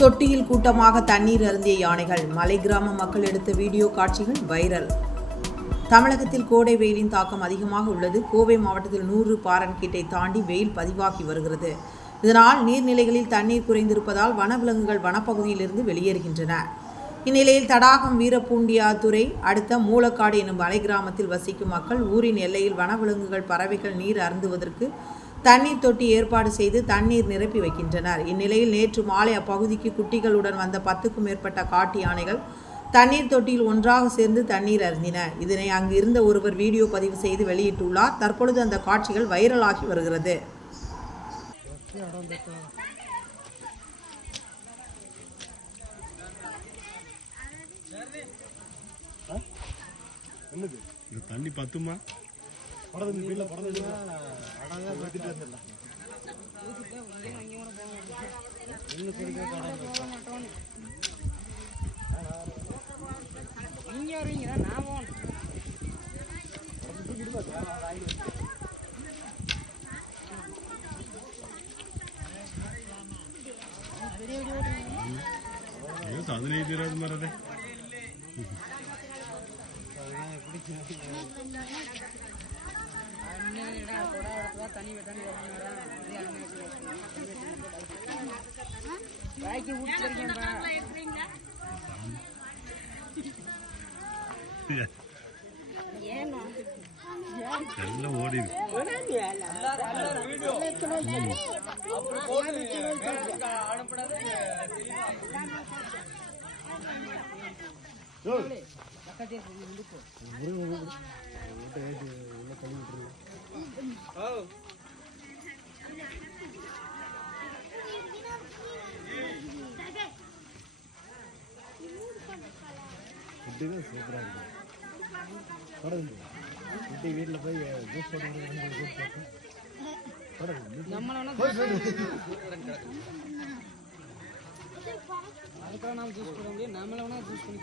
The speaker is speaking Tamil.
தொட்டியில் கூட்டமாக தண்ணீர் அருந்திய யானைகள். மலை கிராம மக்கள் எடுத்த வீடியோ காட்சிகள் வைரல். தமிழகத்தில் கோடை வெயிலின் தாக்கம் அதிகமாக உள்ளது. கோவை மாவட்டத்தில் 100 பாரன்ஹீட்டை தாண்டி வெயில் பதிவாகி வருகிறது. இதனால் நீர்நிலைகளில் தண்ணீர் குறைந்திருப்பதால் வனவிலங்குகள் வனப்பகுதியிலிருந்து வெளியேறுகின்றன. இந்நிலையில் தடாகம் வீரபூண்டியாத்துறை அடுத்த மூலக்காடு எனும் மலை கிராமத்தில் வசிக்கும் மக்கள் ஊரின் எல்லையில் வனவிலங்குகள் பறவைகள் நீர் அருந்துவதற்கு தண்ணீர் தொட்டி ஏற்பாடு செய்து தண்ணீர் நிரப்பி வைக்கின்றனர். இந்நிலையில் நேற்று மாலை அப்பகுதிக்கு குட்டிகளுடன் வந்த 10க்கும் மேற்பட்ட காட்டு யானைகள் தண்ணீர் தொட்டியில் ஒன்றாக சேர்ந்து தண்ணீர் அருந்தின. இதனை அங்கு இருந்த ஒருவர் வீடியோ பதிவு செய்து வெளியிட்டுள்ளார். தற்பொழுது அந்த காட்சிகள் வைரலாகி வருகிறது. தண்ணி பத்துமா? பதினைந்து 20 மரதே எல்லாம் ஓடி வீட்டில் போய் ஜூஸ் அதுக்காக நாம் ஜூஸ் போட முடியும். நம்மள வேணா ஜூஸ் பண்ணி